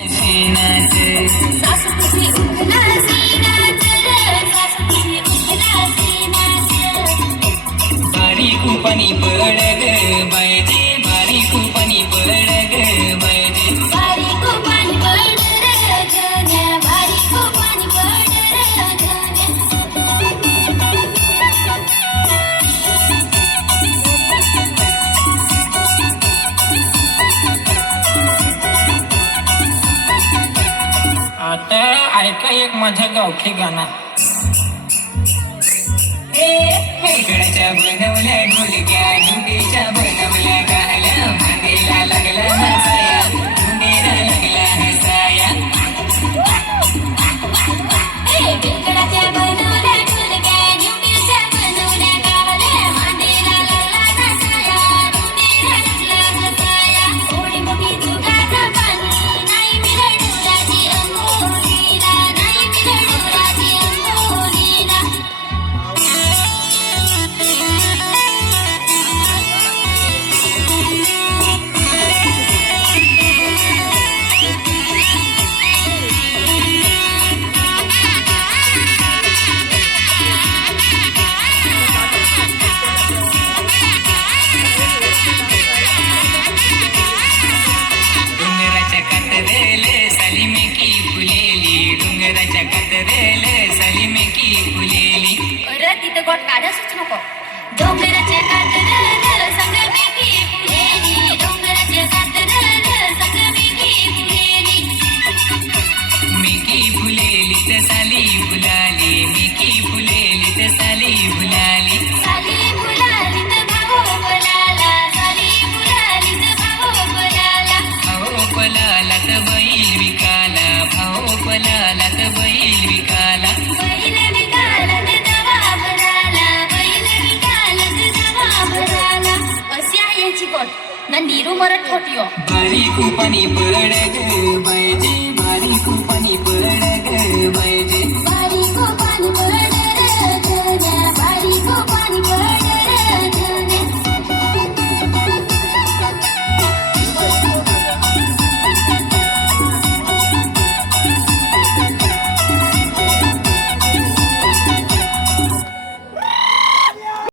सीनाच सासू तुझी उठला सीनाच सासू तुझी उठला सीनाच बारीक पाणी पड ग बायजे बारीक पाणी पड ग बायजे बारीक पाणी पड रे गण्या बारीक पाणी पड रे गण्या आता ऐका एक माझ्या गावठी गाणं इकडाच्या बनवल्या ढोलक्या ढुंडीच्या बनवल्या गाल्या भांडीला लागला हसाया ढुंडीला लागला हसाया बिलकडाच्या बनवल्या ढोलक्या ड्युटीच्या बनवल्या गावल्या मांडीला लागला नाचाया ड्युटीला लागला हसाया थोडी मोठी चुकाचा पाणी नाही मिळत डोराची अंघोळीला नाही मिळत डोराची अंघोळीला डोंगराच्या कातरेल सालीमे की फुलेली डोंगराच्या कातरेल सालीमे की फुलेली परत तिथं गोट काढायचंच नको डोंगराच्या कातरं संगमेकी फुलेली डोंगराच्या कातरं संगमेकी फुलेली मेकी फुलेली तर साली फुलाली मेकी फुलेली तर साली फुलाली साली फुलालीत भाऊ बोलाला साली फुलालीत भाऊ बोलाला भाऊ पलाला तर बैल विकाला भाऊ पलाला तर बैल विकाला बैल विकालत दवा भराला बैल विकालत दवा भराला अशी आहे याची गोट ना नीरू मरत ठोटियो बारीक पाणी पड ग बायजे बारीक पाणी पड ग बाय